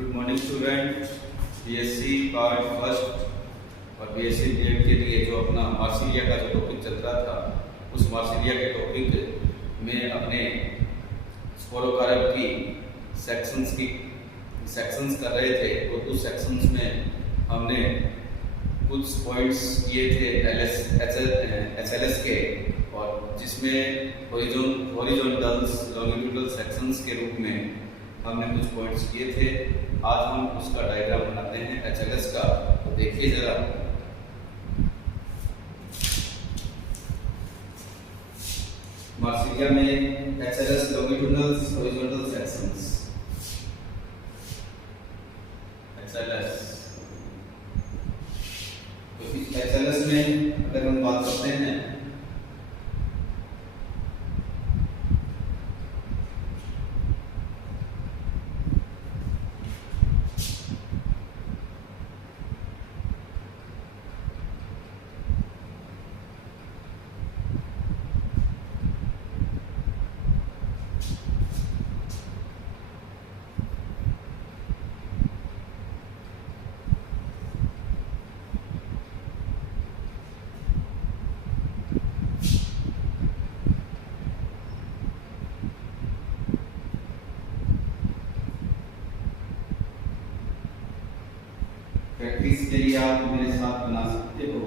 Good morning student. BSc part first और BSc BEd के लिए जो अपना मार्सिलिया का जो टॉपिक चल रहा था, उस मार्सिलिया के टॉपिक में अपने स्पोरोकारक की सेक्शंस कर रहे थे। और उस सेक्शंस में हमने कुछ पॉइंट्स किए थे एचएलएस के, और जिसमें हॉरिजॉन्टल्स लॉन्गिट्यूडल सेक्शंस के रूप में हमने कुछ पॉइंट्स किए थे। आज हम उसका डायग्राम बनाते हैं एचएलएस का। तो देखिए जरा, मार्सिलिया में एचएलएस लॉन्गिट्यूडल हॉरिजॉन्टल सेक्शंस, एचएलएस। तो इस एचएलएस में अगर हम बात करते हैं प्रैक्टिस के लिए आप मेरे साथ बना सकते हो।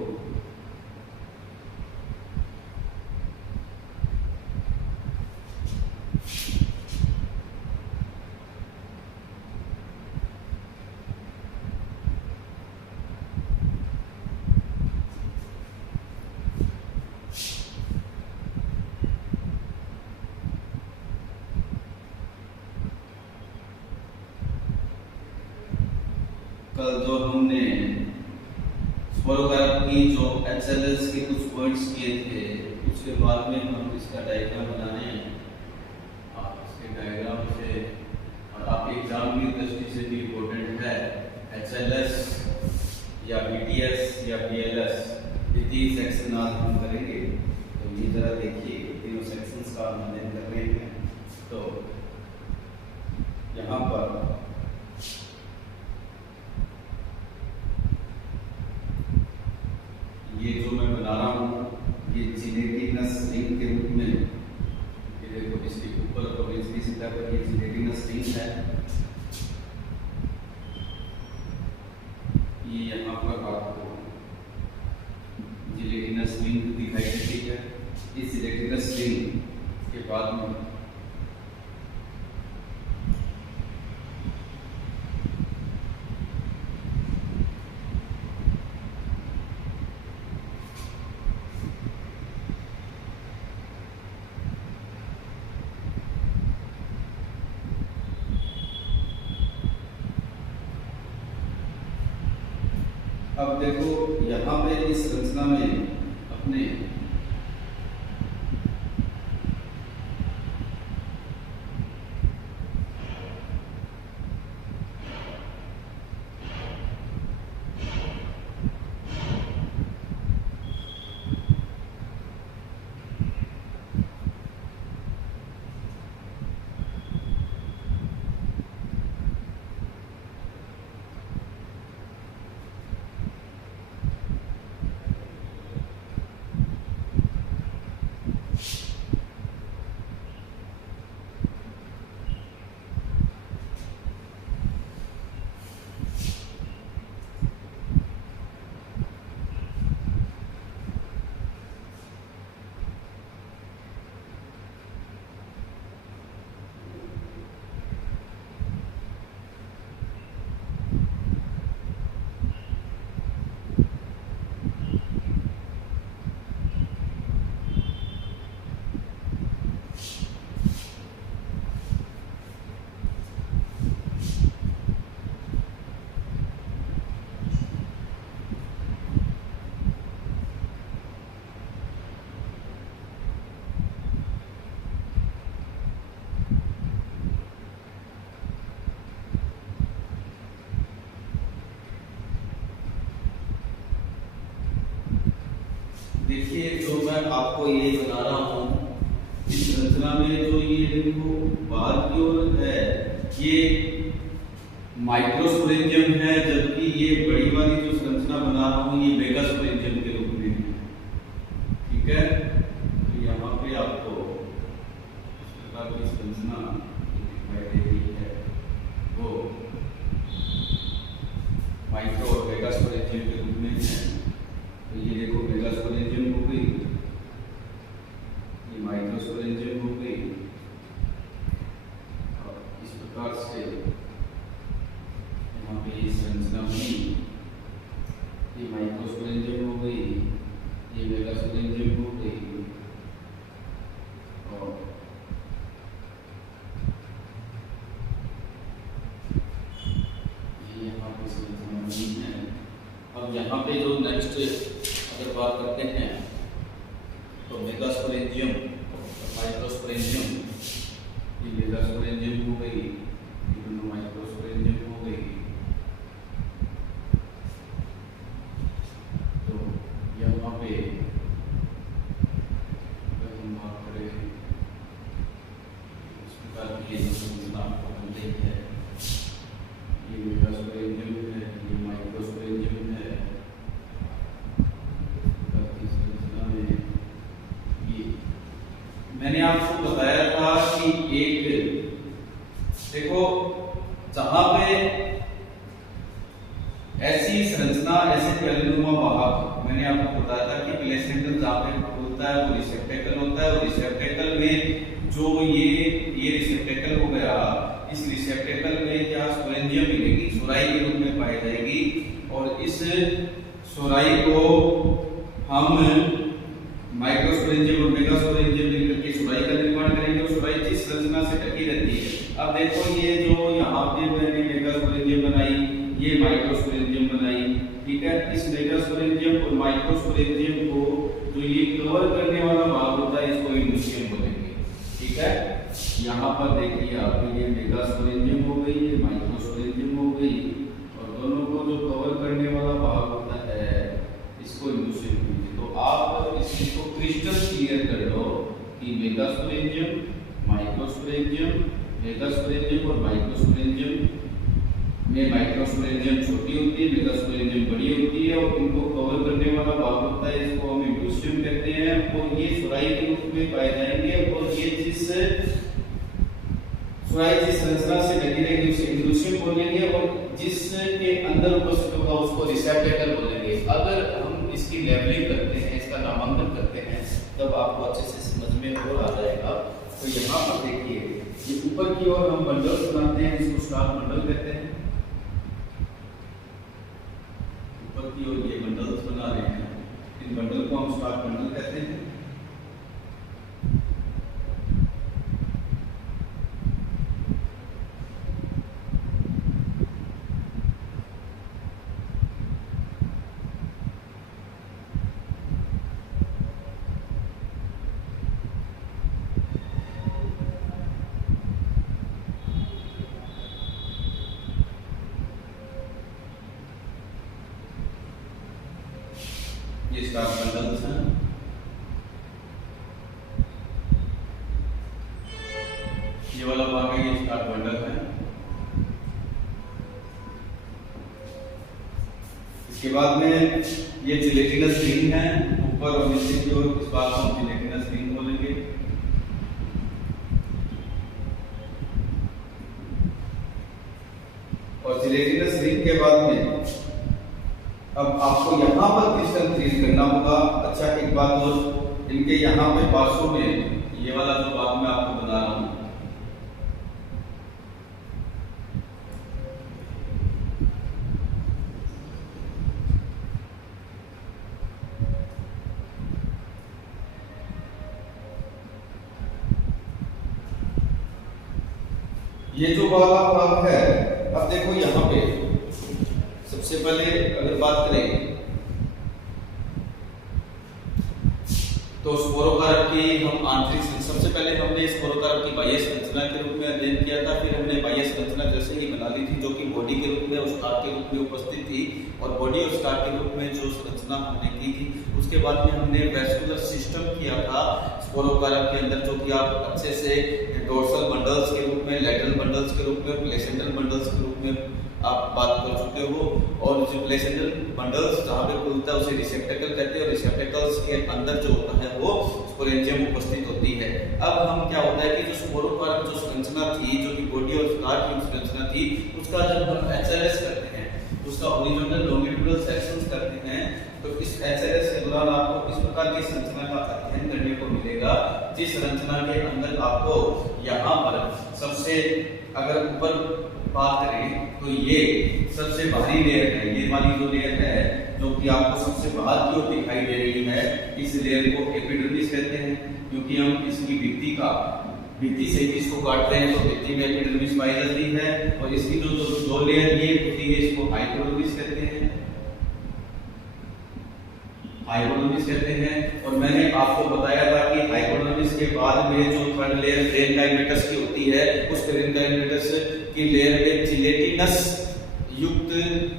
कल जो हमने स्पोरोकारक की जो एचएलएस के कुछ पॉइंट्स किए थे, उसके बाद में हम इसका डायग्राम बनाने हैं। आप इसके डायग्राम से, और आपके एग्जाम की दृष्टि से भी इम्पोर्टेंट है, एचएलएस या बीटीएस या बीएलएस, ये तीन सेक्शन आज हम करेंगे। तो ये जरा देखिए, तीनों सेक्शंस का हम अध्ययन कर रहे हैं। तो यहाँ पर ये जो मैं बना रहा हूँ, ये जिलेटिनस रिंग के रूप में, ये देखो इसके ऊपर और इसकी सतह पर ये जिलेटिनस रिंग है। ये यहाँ पर आपको जिलेटिनस रिंग दिखाई देती है। इस जिलेटिनस रिंग के बाद में अब देखो यहाँ पे इस संरचना में अपने देखिए, जो मैं आपको ये बता रहा हूँ, इस संरचना में जो ये देखो बाहर की ओर है, ये माइक्रोस्पोरेंजियम है, जबकि ये बड़ी वाली जो संरचना बना रहा हूँ ये मेगास्पोरेंजियम के रूप में है। ठीक है, तो यहाँ पे आपको इस प्रकार की संरचना दिखाई दे रही है, वो माइक्रो और मेगास्पोरेंजियम के रूप में है। तो ये देखो मेगास्पोरेंजियम हो गई, ये माइक्रोस्पोरेंजियम हो गई, और इस प्रकार से यहाँ पे ये संरचना हुई, ये माइक्रोस्पोरेंजियम हो गई, ये मेगास्पोरेंजियम हो गई, और ये यहाँ पे संरचना हुई है। अब यहाँ पे जो नेक्स्ट अगर बात करते हैं तो मेगास्पोरेंजियम और माइक्रोस्पोरेंजियम, ये मेगास्पोरेंजियम हो गई, ये दोनों माइक्रोस्पोरेंजियम हो गई। तो यहाँ पे अगर हम बात करें इस प्रकार की संरचना आपको मिल रही है, ये मेगास्पोरेंजियम है, ये माइक्रोस्पोरेंजियम है। मैंने आपको बताया था कि एक देखो जहां पे ऐसी संरचना, ऐसे पैरेललुमा वाहक, मैंने आपको बताया था कि प्लेसेंटल जहां पे होता है वो रिसेप्टेकल होता है, और रिसेप्टेकल में जो ये रिसेप्टेकल हो गया, इस रिसेप्टेकल में क्या स्पोरेंजियम मिलेगी, सुराई के रूप में पाई जाएगी, और इस सुराई को हम माइक्रोस्पोरेंजियम और मेगास्पोरेंजियम मिलकर के सुराई का निर्माण करेंगे, और सुराई जिस संरचना से ढकी रहती है। अब देखो ये जो यहाँ पे मैंने मेगास्पोरेंजियम बनाई, ये माइक्रोस्पोरेंजियम बनाई, ठीक है। इस मेगास्पोरेंजियम और माइक्रोस्पोरेंजियम को जो ये कवर करने वाला भाग होता है इसको इंडोस्टियम बोलेंगे, ठीक है। यहाँ पर देखिए आप, ये मेगास्पोरेंजियम हो गई, ये माइक्रोस्पोरेंजियम हो गई, और दोनों को जो कवर करने वाला भाग होता है इसको इंडोस्टियम बोलेंगे। तो आप इसको क्रिस्टल क्लियर कर लो कि मेगास्पोरेंजियम, माइक्रोस्पोरेंजियम, मेगास्पोरेंजियम और माइक्रोस्पोरेंजियम में माइक्रोस्पोरेंजियम छोटी होती है, मेगास्पोरेंजियम बड़ी होती है, और इनको कवर करने वाला भाग होता है इसको हम इंडोस्टियम कहते हैं, और ये सुराई के रूप में पाए जाएंगे, और ये जिस सुराई जिस संरचना से ढकी रहेगी उसे इंडोस्टियम बोलेंगे, और जिसके अंदर उपस्थित होगा उसको रिसेप्टेकल बोलेंगे। अगर हम इसकी लेवलिंग करते हैं, इसका नामांकन करते हैं, तब आपको अच्छे से समझ में और आ जाएगा। तो यहाँ पर देखिए, ये ऊपर की ओर हम बंडल्स बनाते हैं, इसको स्टार बंडल कहते हैं। ऊपर की ओर ये बंडल्स बना रहे हैं, इन बंडल को हम स्टार बंडल कहते हैं। ये स्टार बंडल्स हैं, ये वाला भाग है, ये स्टार बंडल है। इसके बाद में ये जिलेटिनस रिंग है, ऊपर और नीचे की ओर इस बात को हम जिलेटिनस रिंग बोलेंगे। और जिलेटिनस रिंग के बाद में अब आपको यहाँ पर क्रिस्टल क्लियर करना होगा। अच्छा एक बात और, इनके यहाँ पे पार्श्व में ये वाला जो भाग मैं आपको बता रहा हूँ, ये जो वाला भाग है, अब देखो यहाँ पे सबसे पहले अगर बात करें तो स्पोरोकारक की हम आंतरिक, सबसे पहले हमने स्पोरोकारक की बाह्य संरचना के रूप में अध्ययन किया था, फिर हमने बाह्य संरचना जैसे ही बना ली थी जो कि बॉडी के रूप में और स्टार के रूप में उपस्थित थी, और बॉडी और स्टार के रूप में जो संरचना हमने की थी, उसके बाद में हमने वेस्कुलर सिस्टम किया था स्पोरोकारक के अंदर, जो कि आप अच्छे से डोर्सल बंडल्स के रूप में, लैटरल बंडल्स के रूप में, प्लेसेंटल बंडल्स के रूप में आप बात कर चुके हो। और जो प्लेसेंटल बंडल्स जहाँ पे खुलता है उसे रिसेप्टेकल कहते हैं, और रिसेप्टेकल्स के अंदर जो होता है वो स्पोरेंजियम उपस्थित होती है। अब हम क्या होता है कि जो स्पोरोकार्प जो संरचना थी, जो कि बॉडी ऑफ स्कार की संरचना थी, उसका जब हम एचएलएस करते हैं, उसका हॉरिजॉन्टल लॉन्गिट्यूडल सेक्शंस करते हैं, तो इस एचएलएस के दौरान आपको इस प्रकार की संरचना का अध्ययन करने को मिलेगा, जिस संरचना के अंदर आपको यहाँ पर सबसे अगर ऊपर बात करें तो ये सबसे बाहरी लेयर है, ये वाली जो लेयर है जो कि आपको सबसे बाहर की ओर दिखाई दे रही है, इस लेयर को एपिडर्मिस कहते हैं, क्योंकि हम इसकी भित्ति से इसको काटते हैं तो भित्ति में एपिडर्मिस पाई जाती है, और इसकी जो लेयर ये होती है इसको हाइपोडर्मिस कहते हैं, हाइपोडर्मिस कहते हैं। और मैंने आपको बताया था कि हाइपोडर्मिस के बाद में जो थर्ड लेयर पेरेन्काइमेटस की होती है, उस पेरेन्काइमेटस की लेयर में जिलेटिनस युक्त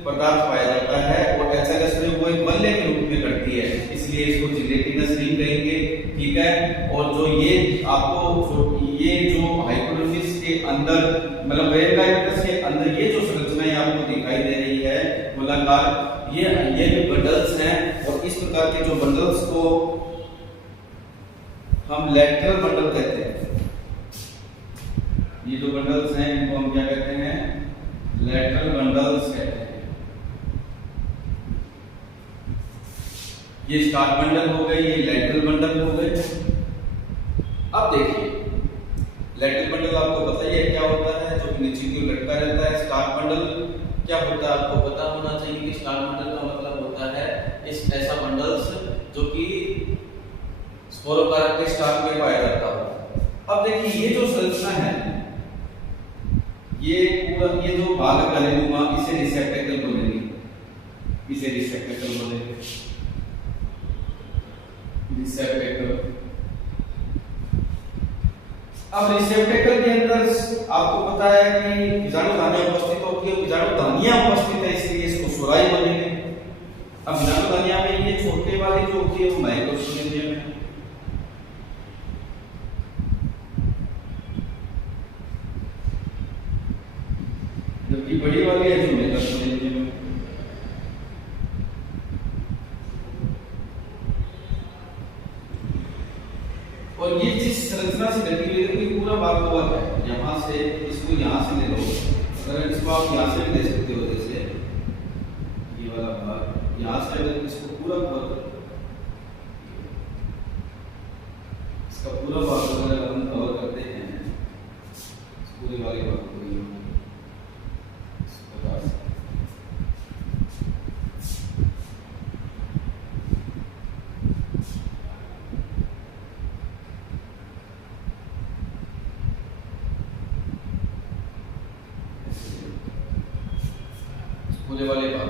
पदार्थ पाया जाता है, और एचएलएस में वो एक बल्ले के रूप में करती है, इसलिए इसको जिलेटिनस रिंग कहेंगे, ठीक है। और जो ये आपको ये जो हाइपोडर्मिस के अंदर मतलब पेरेन्काइमेटस के अंदर ये जो संरचनाएं आपको दिखाई दे रही है गोलाकार, ये भी बंडल्स हैं, और इस प्रकार के जो बंडल्स को हम लैटरल बंडल कहते हैं। ये जो बंडल्स हैं इनको हम क्या कहते हैं? लैटरल बंडल्स कहते हैं। ये स्टार्ट बंडल हो गए, ये लैटरल बंडल हो गए। अब देखिए लैटरल बंडल आपको पता ही है क्या होता है, जो नीचे की ओर लटका रहता है। स्टार्ट बंडल क्या होता है आपको पता होना चाहिए कि स्टार्ट बंडल का मतलब होता है इस ऐसा बंडल्स जो कि स्पोरोकार्प के स्टार्ट में पाया जाता है। अब देखिए ये जो संरचना है, ये पूरा ये जो भाग है गलेनुमा, इसे रिसेप्टेकल बोलेंगे, इसे रिसेप्टेकल बोलेंगे, रिसेप्टेकल। अब रिसेप्टेकल के अंदर आपको पता है कि बीजाणुधानियां उपस्थित होती है, बीजाणुधानियां उपस्थित है इसलिए इसको सुराई बोलेंगे। अब बीजाणुधानियां में ये छोटे वाली जो होती है वो माइक्रोस्पोरेंजियम है, जबकि बड़ी वाली है जो मेगास्पोरेंजियम है। और ये जिस संरचना से ढकी हुई है ये पूरा भाग कवर है, यहाँ से इसको यहाँ से ले लो, अगर इसको आप यहाँ से भी ले सकते हो, जैसे ये वाला भाग यहाँ से अगर इसको पूरा कवर कर, इसका पूरा भाग अगर हम कवर करते हैं, पूरे वाले भाग को पूरे वाले भाग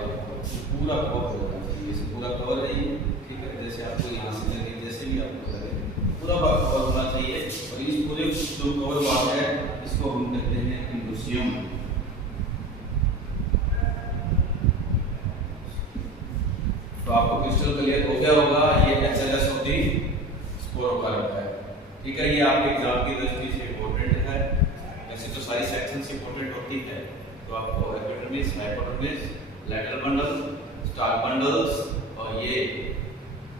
पूरा कवर होना चाहिए, इसे पूरा कवर नहीं, ठीक है। जैसे आपको यहाँ से लगे, जैसे भी आपको लगे पूरा भाग कवर होना चाहिए। और इस पूरे जो कवर भाग है इसको हम कहते हैं इंडोसियम। तो आपको क्रिस्टल क्लियर हो गया होगा, ये एचएलएस ऑफ द स्पोरोकार्प है, ठीक है। ये आपके एग्जाम की दृष्टि से इंपॉर्टेंट है, वैसे तो सारी सेक्शंस इंपॉर्टेंट होती है। तो आपको epidermis, hypodermis, lateral bundle, start bundles और ये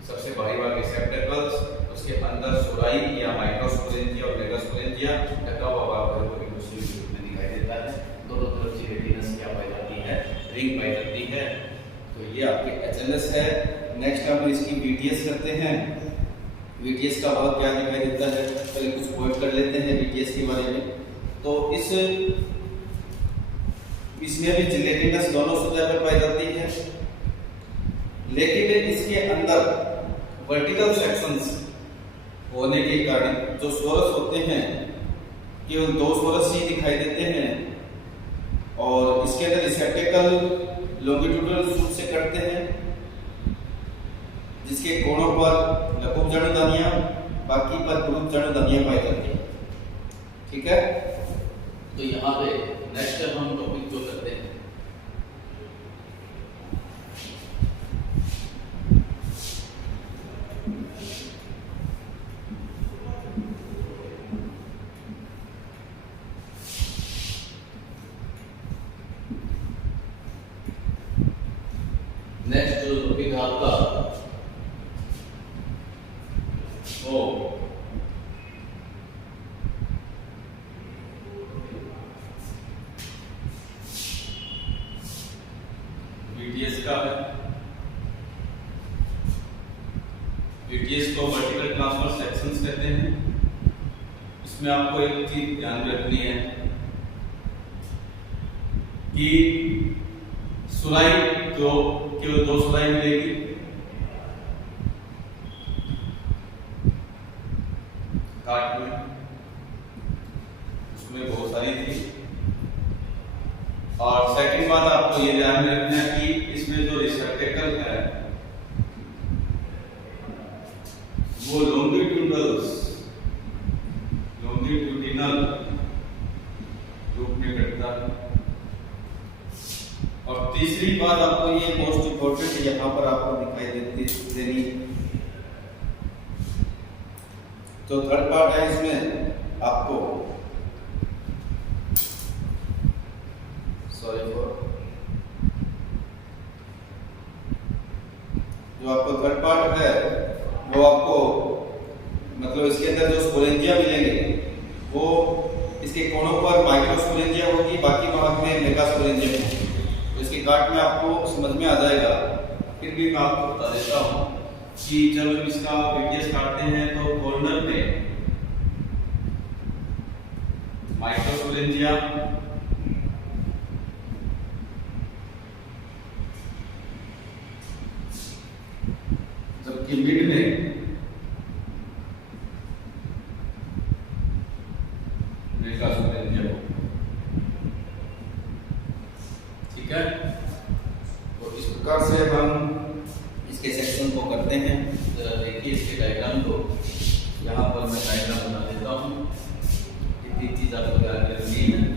सबसे बाहरी भाग रिसेप्टेकल्स, उसके अंदर सुराई या माइक्रोस्पोरेंजिया और मेगास्पोरेंजिया ढका हुआ भाग है वो इंडोसियम के रूप में दिखाई देता है। दोनों तरफ से रेटिनस क्या पाई जाती है? रिंग पाई जाती है। तो ये आपके एचएलएस है। नेक्स्ट हम इसकी वीटीएस करते हैं। वीटीएस का भाग क्या दिखाई देता है, पहले कुछ पॉइंट कर लेते हैं वीटीएस के बारे में। तो इसमें भी जिलेटिनस दोनों सतह पर पाई जाती है, लेकिन इसके अंदर वर्टिकल सेक्शंस होने के कारण जो सोरस होते हैं केवल 2 सोरस ही दिखाई देते हैं, और इसके अंदर रिसेप्टेकल लॉन्गिट्यूडल सूट से कटते हैं, जिसके कोणों पर लघु बीजाणुधानियां, बाकी पर गुरुत्व बीजाणुधानियां पाई जाती है, ठीक है। तो यहाँ पे नेक्स्ट हम टॉपिक जो करते हैं विभाग का वो बीटीएस का है। बीटीएस को वर्टिकल ट्रांसफर सेक्शंस कहते हैं। इसमें आपको एक चीज ध्यान रखनी है कि सुराई जो केवल 2 सुराई मिलेगी, काट में उसमें बहुत सारी थी। और सेकंड बात आपको ये ध्यान में रखना है कि इसमें जो रिसेप्टेकल है वो लॉन्गिट्यूडिनल रूप में कटता है। और तीसरी बात आपको ये मोस्ट इंपोर्टेंट यहाँ पर आपको दिखाई देनी, तो थर्ड पार्ट है इसमें आपको जो आपको थर्ड पार्ट है वो आपको मतलब इसके अंदर जो स्पोरेंजिया मिलेंगे वो इसके कोनों पर माइक्रोस्पोरेंजिया होगी, बाकी भाग में मेगास्पोरेंजिया होगी। तो इसके काट में आपको समझ में आ जाएगा। फिर भी मैं आपको बता देता हूँ कि जब हम इसका बीटीएस काटते हैं तो कॉर्नर में माइक्रोस्पोरेंजिया, जबकि मिड में मेगास्पोरेंजिया। ठीक है, तो इस प्रकार से हम इसके सेक्शन को करते हैं। जरा देखिए इसके डायग्राम को, यहाँ पर मैं डायग्राम बना देता हूँ। इतनी चीज आपको ध्यान रखनी है।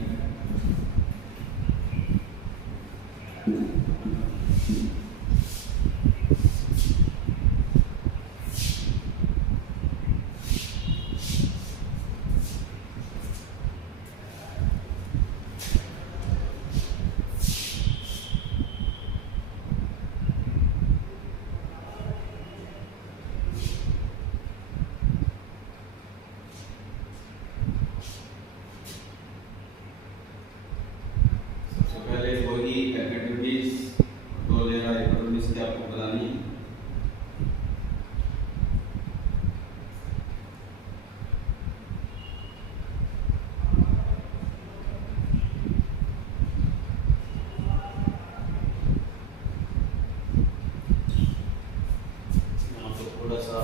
थोड़ा सा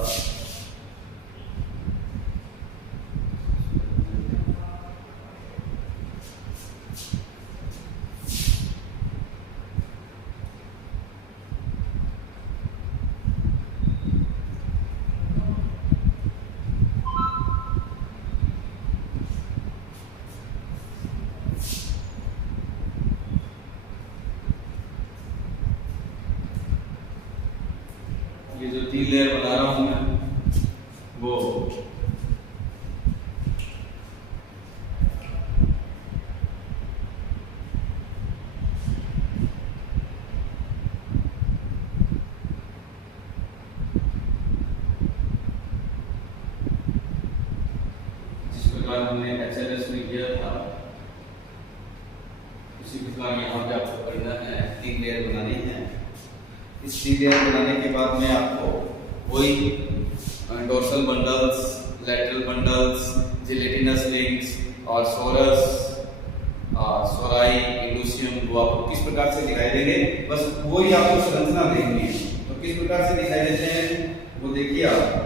ये जो 3 लेयर बना रहा हूं मैं वो जिस प्रकार हमने एचएलएस में किया था उसी प्रकार यहाँ पे आपको करना है। 3 लेयर बनानी है। इस 3 लेयर बनाने के बाद में आपको वही dorsal bundles, lateral bundles, gelatinous rings और सोरस, सोराई, इंडोसियम वो आपको किस प्रकार से दिखाई देंगे, बस वही आपको संरचना देखनी है। तो किस प्रकार से दिखाई देते हैं वो देखिए आप।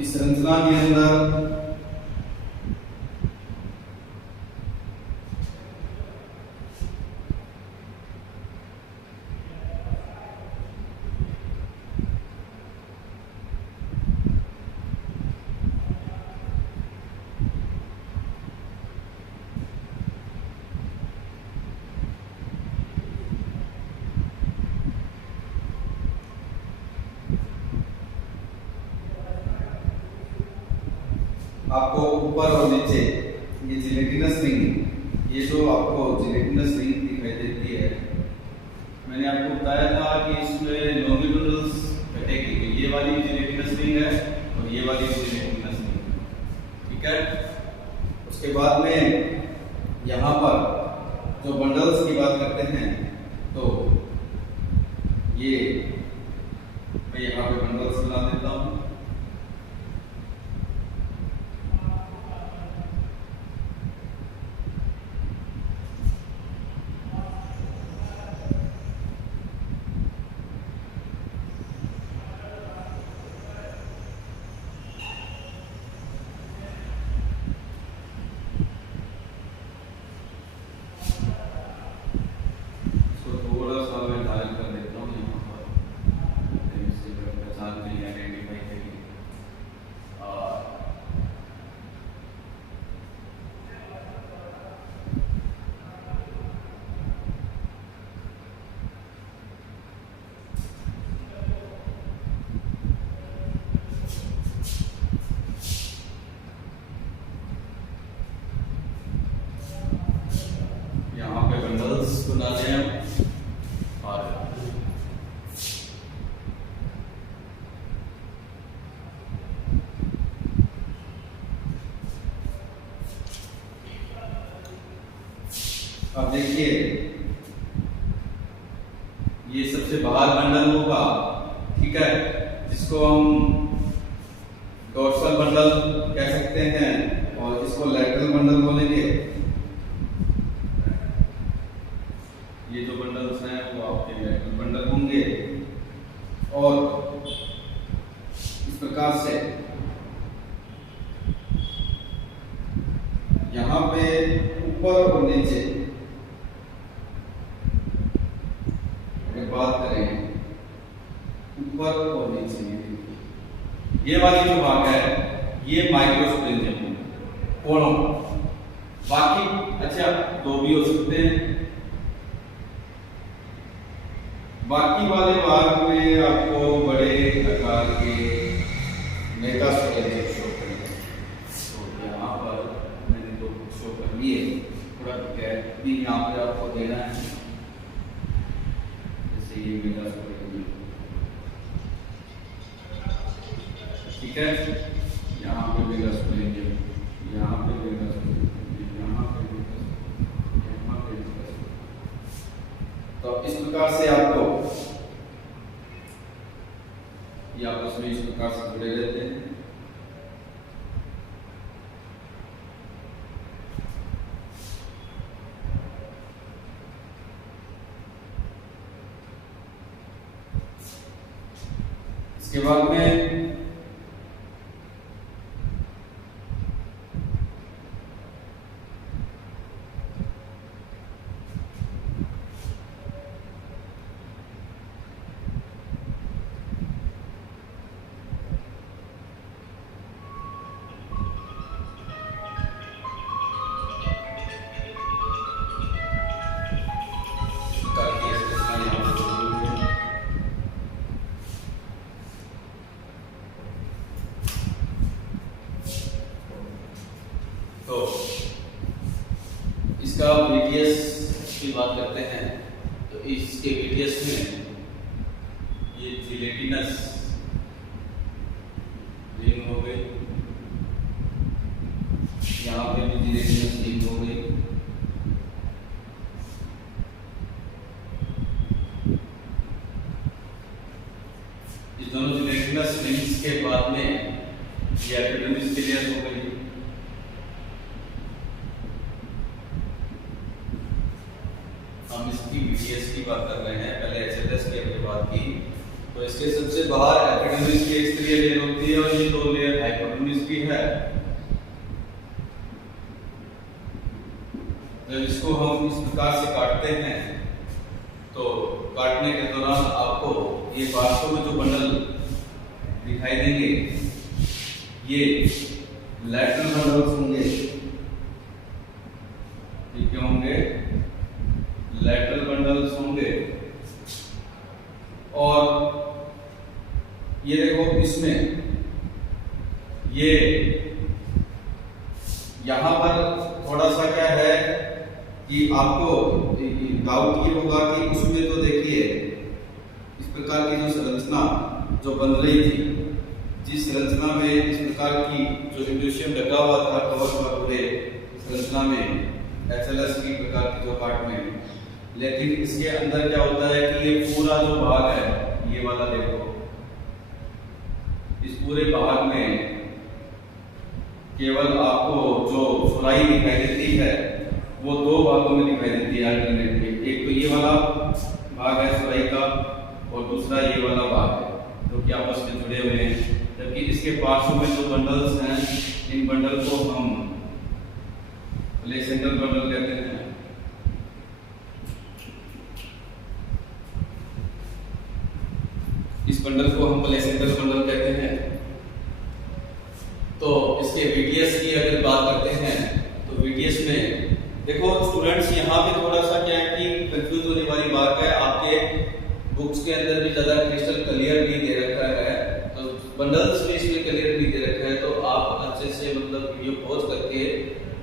इस संरचना के अंदर आपको ऊपर और नीचे ये जिलेटिनस रिंग, ये जो आपको जिलेटिनस रिंग दिखाई देती है, मैंने आपको बताया था कि इसमें लॉन्गिट्यूडनल्स कटेगी। ये वाली जिलेटिनस रिंग है और ये वाली जिलेटिनस रिंग, ठीक है। उसके बाद में यहाँ पर जो बंडल्स की बात करते हैं, तो ये मैं यहाँ पे बंडल्स बना देता हूँ। बंडल्स बना दें हम। और अब देखिए, ये सबसे बाहर बंडल होगा, ठीक है, जिसको हम डोर्सल बंडल कह सकते हैं और इसको लैटरल बंडल बोलेंगे। ये जो बंडल्स हैं वो आपके लैटरल बंडल होंगे। और इस प्रकार से यहाँ पे ऊपर और नीचे अगर बात करें, ऊपर और नीचे ये वाली जो भाग है ये माइक्रोस्पोरेंजियम कोणों, बाकी अच्छा दो भी हो सकते हैं। बाकी वाले भाग में आपको बड़े आकार के मेगास्पोरेंजियम शो करेंगे। तो यहाँ पर मैंने दो शो कर लिए, थोड़ा गैप भी यहाँ पर आपको देना है, जैसे ये मेगास्पोरेंजियम, ठीक है। यहाँ पे मेगास्पोरेंजियम, यहाँ पे मेगास्पोरेंजियम, यहाँ पे मेगास्पोरेंजियम, यहाँ पे मेगास्पोरेंजियम। तो इस प्रकार से आपको ये आपस में इस प्रकार से जुड़े रहते हैं। इसके बाद में तो इसका बीटीएस की बात करते हैं, तो इसके बीटीएस में ये जिलेटिनस रिंग हो गई, यहाँ पे भी जिलेटिनस रिंग हो गई, इस दोनों जिलेटिनस रिंग्स के बाद में ये एपिडर्मिस की लेयर हो गई। हम इसकी बीटीएस की बात कर रहे हैं, पहले एचएलएस की हमने बात की। तो इसके सबसे बाहर एपिडर्मिस की एक्सटीरियर लेयर होती है और ये दो लेयर हाइपोडर्मिस की है। जब इसको हम इस प्रकार से काटते हैं, तो काटने के दौरान आपको ये वास्तव में जो बंडल दिखाई देंगे ये लैटरल बंडल्स होंगे। ये क्या होंगे? लैटरल बंडल्स होंगे। और ये देखो, इसमें ये यहाँ पर थोड़ा सा क्या है कि आपको डाउट ये होगा कि उसमें तो देखिए इस प्रकार की जो संरचना जो बन रही थी, जिस संरचना में इस प्रकार की जो इंडोसियम ढका हुआ था कवर हुआ पूरे संरचना में HLS की प्रकार की जो पार्ट में, लेकिन इसके अंदर क्या होता है कि ये पूरा जो भाग है, ये वाला देखो, इस पूरे भाग में केवल आपको जो सुराई दिखाई देती है वो दो भागों में दिखाई देती है अल्टरनेटली। एक तो ये वाला भाग है सुराई का और दूसरा ये वाला भाग है जो कि आपस में जुड़े हुए हैं, जबकि इसके पार्श्व में जो बंडल्स हैं, इन बंडल को हम प्लेसेंटल बंडल कहते हैं। इस बंडल को हम प्लेसेंटल बंडल कहते हैं। तो इसके VTS की अगर बात करते हैं तो VTS में देखो स्टूडेंट्स, यहाँ पे थोड़ा सा क्या है कि कंफ्यूज होने वाली बात है। आपके बुक्स के अंदर भी ज्यादा क्रिस्टल क्लियर नहीं दे रखा है, तो बंडल्स में इसमें क्लियर नहीं दे रखा है, तो आप अच्छे से मतलब वीडियो पॉज करके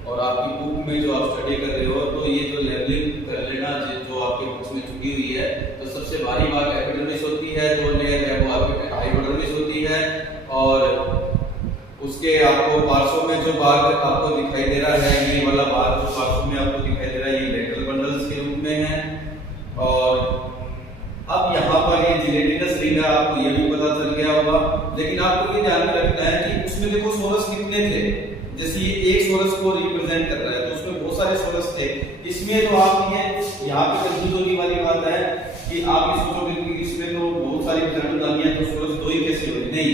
और आपकी बुक में जो आप स्टडी कर रहे हो तो ये जो लेवलिंग कर लेना जो आपके बुक्स में चुकी हुई है। तो सबसे भारी भाग एपिडर्मिस होती है, जो लेयर है वो आपकी हाइपोडर्मिस होती है, और उसके आपको पार्श्व में जो भाग आपको दिखाई दे रहा है, ये वाला भाग जो पार्श्व में आपको दिखाई दे रहा है, ये लेटरल बंडल्स के रूप में है। और अब यहाँ पर ये जिलेटिनस रिंग है, आपको ये भी पता चल गया होगा, लेकिन आपको ये ध्यान में रखना है कि उसमें देखो सोरस कितने थे। जैसे ये एक सोरस को रिप्रेजेंट कर रहा है तो उसमें बहुत सारे सोरस थे। इसमें तो आप ये यहाँ पे कंफ्यूज होने वाली बात है कि आप ये सोचोगे कि इसमें तो बहुत सारी जन्मदानियां, तो सोरस दो ही कैसे हुए? नहीं,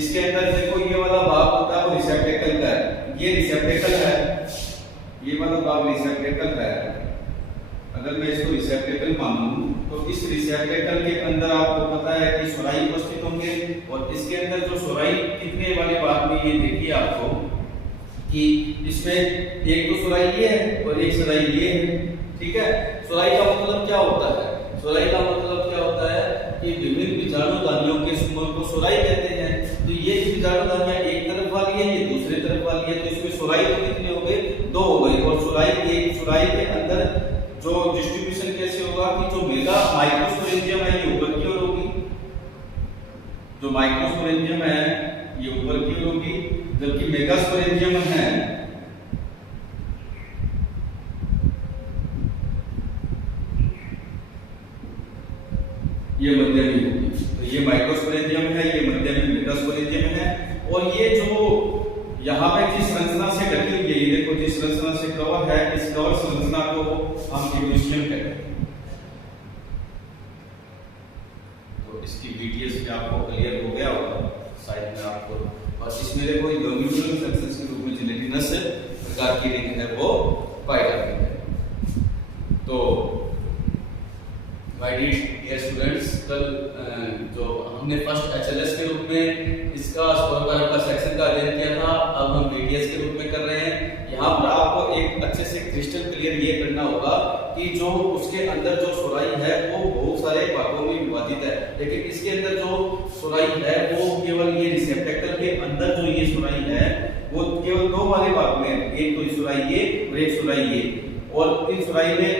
इसके अंदर देखो ये वाला भाग होता है वो रिसेप्टेकल का है, ये रिसेप्टेकल है, ये वाला भाग रिसेप्टेकल है। अगर मैं इसको रिसेप्टेकल मानूं तो इस रिसेप्टेकल के अंदर आपको पता है कि सुराई उपस्थित होंगे, और इसके अंदर जो सुराई कितने वाले भाग में ये देखिए आपको कि इसमें एक तो सुराई ये है और एक सुराई ये है, ठीक है। सुराई का मतलब क्या होता है? सुराई का मतलब क्या होता है कि विभिन्न बीजाणुदानियों के समूह को सुराई कहते हैं। तो ये बीजाणुदानियां एक तरफ वाली है, ये दूसरे तरफ वाली है, तो इसमें सुराई तो कितने हो गए? दो हो गए। और सुराई के अंदर जो डिस्ट्रीब्यूशन कैसे होगा कि जो मेगा माइक्रोस्पोरेंजियम है ये ऊपर की ओर होगी, जो माइक्रोस्पोरेंजियम है ये ऊपर की ओर होगी, जबकि मेगास्पोरेंजियम है ये मध्य में होगी। तो ये माइक्रोस्पोरेंजियम है, ये मध्य में मेगास्पोरेंजियम है। और ये जो यहाँ पे जिस संरचना से ढकी हुई है, ये देखो जिस संरचना से कवर है, इस कवर संरचना को हम इंडोसियम कहते हैं। तो इसकी VTS भी आपको क्लियर हो गया होगा साइड में आपको। और इसमें देखो लॉन्गिट्यूडनल सेक्शंस के रूप में जिलेटिनस प्रकार की रिंग है वो पाई जाती है। तो माय डियर स्टूडेंट्स, कल जो हमने फर्स्ट HLS के रूप में इसका स्कोर का सेक्शन का अध्ययन किया था, अब हम VTS के रूप में कर रहे हैं। यहाँ पर आपको एक अच्छे से क्रिस्टल क्लियर ये करना होगा कि जो उसके अंदर जो सुराई है वो बहुत सारे भागों में विभाजित है, लेकिन इसके अंदर जो सुराई है वो केवल ये रिसेप्टेकल के अंदर जो ये सुराई है वो केवल दो वाले भाग में है, एक तो सुराई ये और एक सुराई ये। और इन सुराई में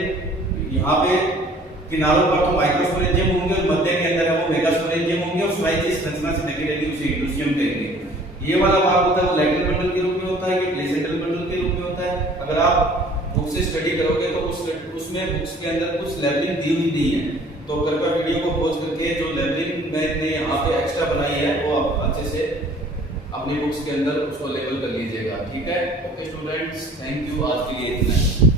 यहाँ पे किनारों पर तो माइक्रोस्पोरेंजियम होंगे और मध्य के अंदर है वो मेगास्पोरेंजियम होंगे, और सुराई जिस संरचना से ढकी रहेगी उसे इंडोसियम कहेंगे। ये वाला भाग होता है वो लेटरल बंडल के रूप में होता है, ये प्लेसेंटल बंडल के रूप में होता है। अगर आप बुक से स्टडी करोगे तो उसमें बुक्स के अंदर कुछ लेवलिंग दी हुई नहीं है, तो कृपया वीडियो को पॉज करके जो लेवलिंग मैंने यहाँ पे एक्स्ट्रा बनाई है वो आप अच्छे से अपनी बुक्स के अंदर उसको लेवल कर लीजिएगा, ठीक है। ओके स्टूडेंट्स, थैंक यू, आज के लिए इतना।